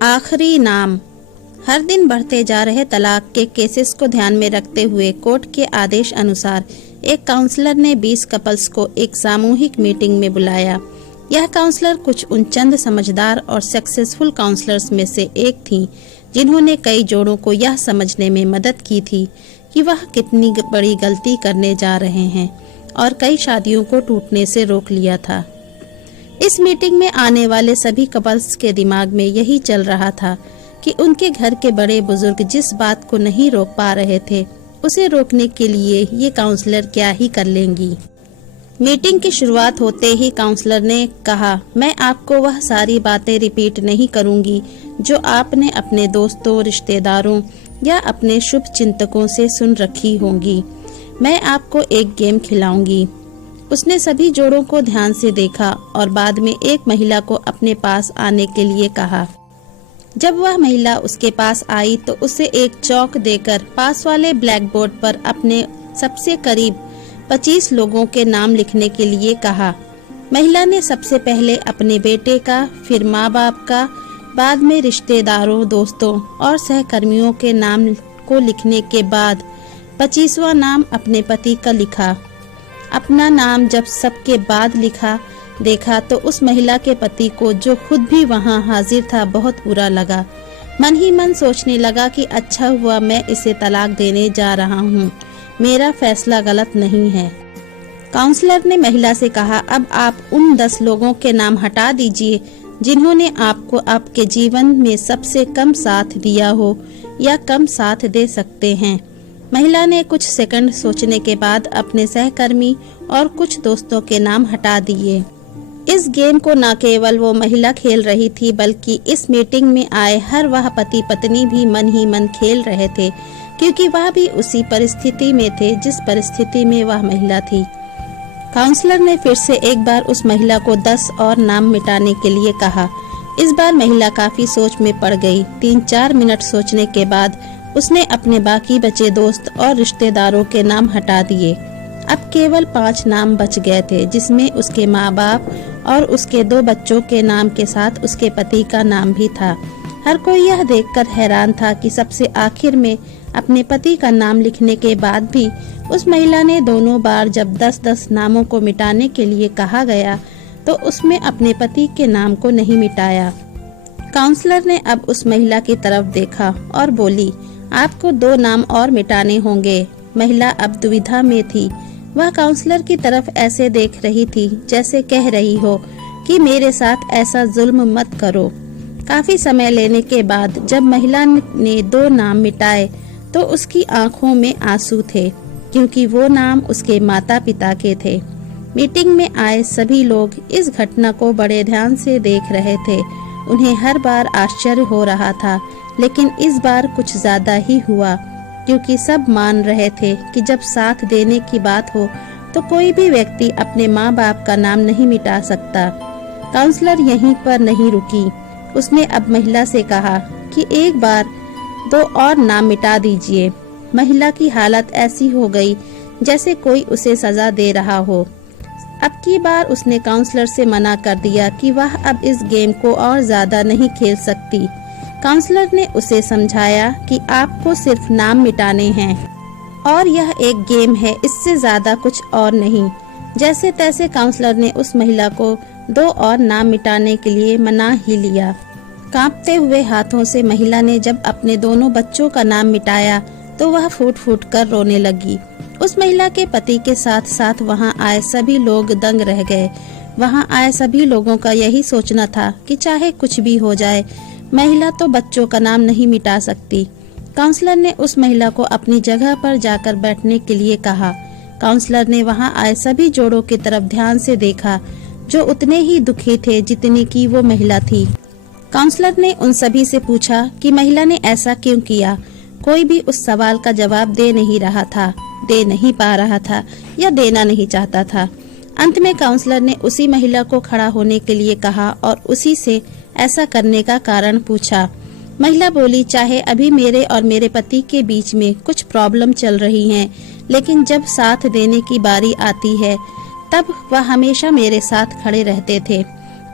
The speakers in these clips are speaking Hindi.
आखिरी नाम। हर दिन बढ़ते जा रहे तलाक के केसेस को ध्यान में रखते हुए कोर्ट के आदेश अनुसार एक काउंसलर ने 20 कपल्स को एक सामूहिक मीटिंग में बुलाया। यह काउंसलर कुछ उन चंद समझदार और सक्सेसफुल काउंसलर्स में से एक थी जिन्होंने कई जोड़ों को यह समझने में मदद की थी कि वह कितनी बड़ी गलती करने जा रहे हैं और कई शादियों को टूटने से रोक लिया था। इस मीटिंग में आने वाले सभी कपल्स के दिमाग में यही चल रहा था कि उनके घर के बड़े बुजुर्ग जिस बात को नहीं रोक पा रहे थे उसे रोकने के लिए ये काउंसलर क्या ही कर लेंगी। मीटिंग की शुरुआत होते ही काउंसलर ने कहा, मैं आपको वह सारी बातें रिपीट नहीं करूंगी जो आपने अपने दोस्तों, रिश्तेदारों या अपने शुभ चिंतकों से सुन रखी होंगी। मैं आपको एक गेम खिलाऊंगी। उसने सभी जोड़ों को ध्यान से देखा और बाद में एक महिला को अपने पास आने के लिए कहा। जब वह महिला उसके पास आई तो उसे एक चौक देकर पास वाले ब्लैक बोर्ड पर अपने सबसे करीब 25 लोगों के नाम लिखने के लिए कहा। महिला ने सबसे पहले अपने बेटे का, फिर माँ बाप का, बाद में रिश्तेदारों, दोस्तों और सहकर्मियों के नाम को लिखने के बाद 25वां नाम अपने पति का लिखा। अपना नाम जब सबके बाद देखा तो उस महिला के पति को, जो खुद भी वहां हाजिर था, बहुत बुरा लगा। मन ही मन सोचने लगा कि अच्छा हुआ मैं इसे तलाक देने जा रहा हूँ, मेरा फैसला गलत नहीं है। काउंसलर ने महिला से कहा, अब आप उन 10 लोगों के नाम हटा दीजिए जिन्होंने आपको आपके जीवन में सबसे कम साथ दिया हो या कम साथ दे सकते हैं। महिला ने कुछ सेकंड सोचने के बाद अपने सहकर्मी और कुछ दोस्तों के नाम हटा दिए। इस गेम को न केवल वो महिला खेल रही थी बल्कि इस मीटिंग में आए हर वह पति पत्नी भी मन ही मन खेल रहे थे, क्योंकि वह भी उसी परिस्थिति में थे जिस परिस्थिति में वह महिला थी। काउंसलर ने फिर से एक बार उस महिला को 10 और नाम मिटाने के लिए कहा। इस बार महिला काफी सोच में पड़ गई। 3-4 मिनट सोचने के बाद उसने अपने बाकी बचे दोस्त और रिश्तेदारों के नाम हटा दिए। अब केवल 5 नाम बच गए थे, जिसमें उसके माँ बाप और उसके 2 बच्चों के नाम के साथ उसके पति का नाम भी था। हर कोई यह देखकर हैरान था कि सबसे आखिर में अपने पति का नाम लिखने के बाद भी उस महिला ने दोनों बार जब 10-10 नामों को मिटाने के लिए कहा गया तो उसमें अपने पति के नाम को नहीं मिटाया। काउंसलर ने अब उस महिला की तरफ देखा और बोली, आपको 2 नाम और मिटाने होंगे। महिला अब दुविधा में थी। वह काउंसलर की तरफ ऐसे देख रही थी जैसे कह रही हो कि मेरे साथ ऐसा जुल्म मत करो। काफी समय लेने के बाद जब महिला ने 2 नाम मिटाए तो उसकी आंखों में आंसू थे, क्योंकि वो नाम उसके माता पिता के थे। मीटिंग में आए सभी लोग इस घटना को बड़े ध्यान से देख रहे थे। उन्हें हर बार आश्चर्य हो रहा था, लेकिन इस बार कुछ ज्यादा ही हुआ, क्योंकि सब मान रहे थे कि जब साथ देने की बात हो तो कोई भी व्यक्ति अपने माँ बाप का नाम नहीं मिटा सकता। काउंसलर यहीं पर नहीं रुकी। उसने अब महिला से कहा कि एक बार 2 और नाम मिटा दीजिए। महिला की हालत ऐसी हो गई जैसे कोई उसे सजा दे रहा हो। अब की बार उसने काउंसलर से मना कर दिया कि वह अब इस गेम को और ज्यादा नहीं खेल सकती। काउंसलर ने उसे समझाया कि आपको सिर्फ नाम मिटाने हैं और यह एक गेम है, इससे ज्यादा कुछ और नहीं। जैसे तैसे काउंसलर ने उस महिला को 2 और नाम मिटाने के लिए मना ही लिया। कांपते हुए हाथों से महिला ने जब अपने दोनों बच्चों का नाम मिटाया तो वह फूट फूट कर रोने लगी। उस महिला के पति के साथ साथ वहां आए सभी लोग दंग रह गए। वहां आए सभी लोगों का यही सोचना था कि चाहे कुछ भी हो जाए, महिला तो बच्चों का नाम नहीं मिटा सकती। काउंसलर ने उस महिला को अपनी जगह पर जाकर बैठने के लिए कहा। काउंसलर ने वहां आए सभी जोड़ों की तरफ ध्यान से देखा, जो उतने ही दुखी थे जितनी की वो महिला थी। काउंसलर ने उन सभी से पूछा कि महिला ने ऐसा क्यों किया। कोई भी उस सवाल का जवाब दे नहीं पा रहा था या देना नहीं चाहता था। अंत में काउंसलर ने उसी महिला को खड़ा होने के लिए कहा और उसी से ऐसा करने का कारण पूछा। महिला बोली, चाहे अभी मेरे और मेरे पति के बीच में कुछ प्रॉब्लम चल रही है, लेकिन जब साथ देने की बारी आती है तब वह हमेशा मेरे साथ खड़े रहते थे।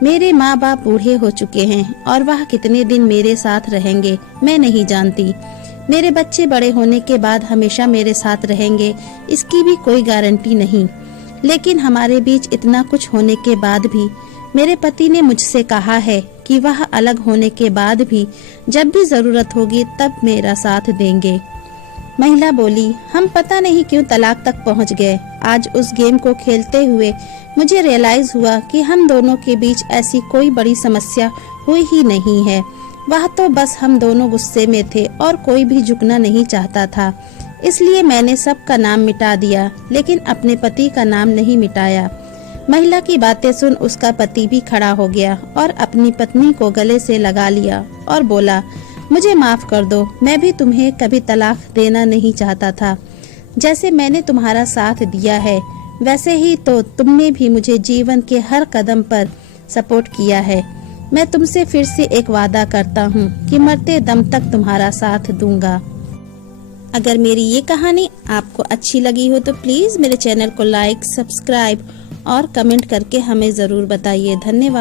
मेरे माँ बाप बूढ़े हो चुके हैं और वह कितने दिन मेरे साथ रहेंगे मैं नहीं जानती। मेरे बच्चे बड़े होने के बाद हमेशा मेरे साथ रहेंगे इसकी भी कोई गारंटी नहीं। लेकिन हमारे बीच इतना कुछ होने के बाद भी मेरे पति ने मुझसे कहा है कि वह अलग होने के बाद भी जब भी जरूरत होगी तब मेरा साथ देंगे। महिला बोली, हम पता नहीं क्यों तलाक तक पहुंच गए। आज उस गेम को खेलते हुए मुझे रियलाइज हुआ कि हम दोनों के बीच ऐसी कोई बड़ी समस्या हुई ही नहीं है। वह तो बस हम दोनों गुस्से में थे और कोई भी झुकना नहीं चाहता था। इसलिए मैंने सबका नाम मिटा दिया, लेकिन अपने पति का नाम नहीं मिटाया। महिला की बातें सुन उसका पति भी खड़ा हो गया और अपनी पत्नी को गले से लगा लिया और बोला, मुझे माफ कर दो, मैं भी तुम्हें कभी तलाक देना नहीं चाहता था। जैसे मैंने तुम्हारा साथ दिया है वैसे ही तो तुमने भी मुझे जीवन के हर कदम पर सपोर्ट किया है। मैं तुमसे फिर से एक वादा करता हूँ कि मरते दम तक तुम्हारा साथ दूंगा। अगर मेरी ये कहानी आपको अच्छी लगी हो तो प्लीज मेरे चैनल को लाइक, सब्सक्राइब और कमेंट करके हमें जरूर बताइए। धन्यवाद।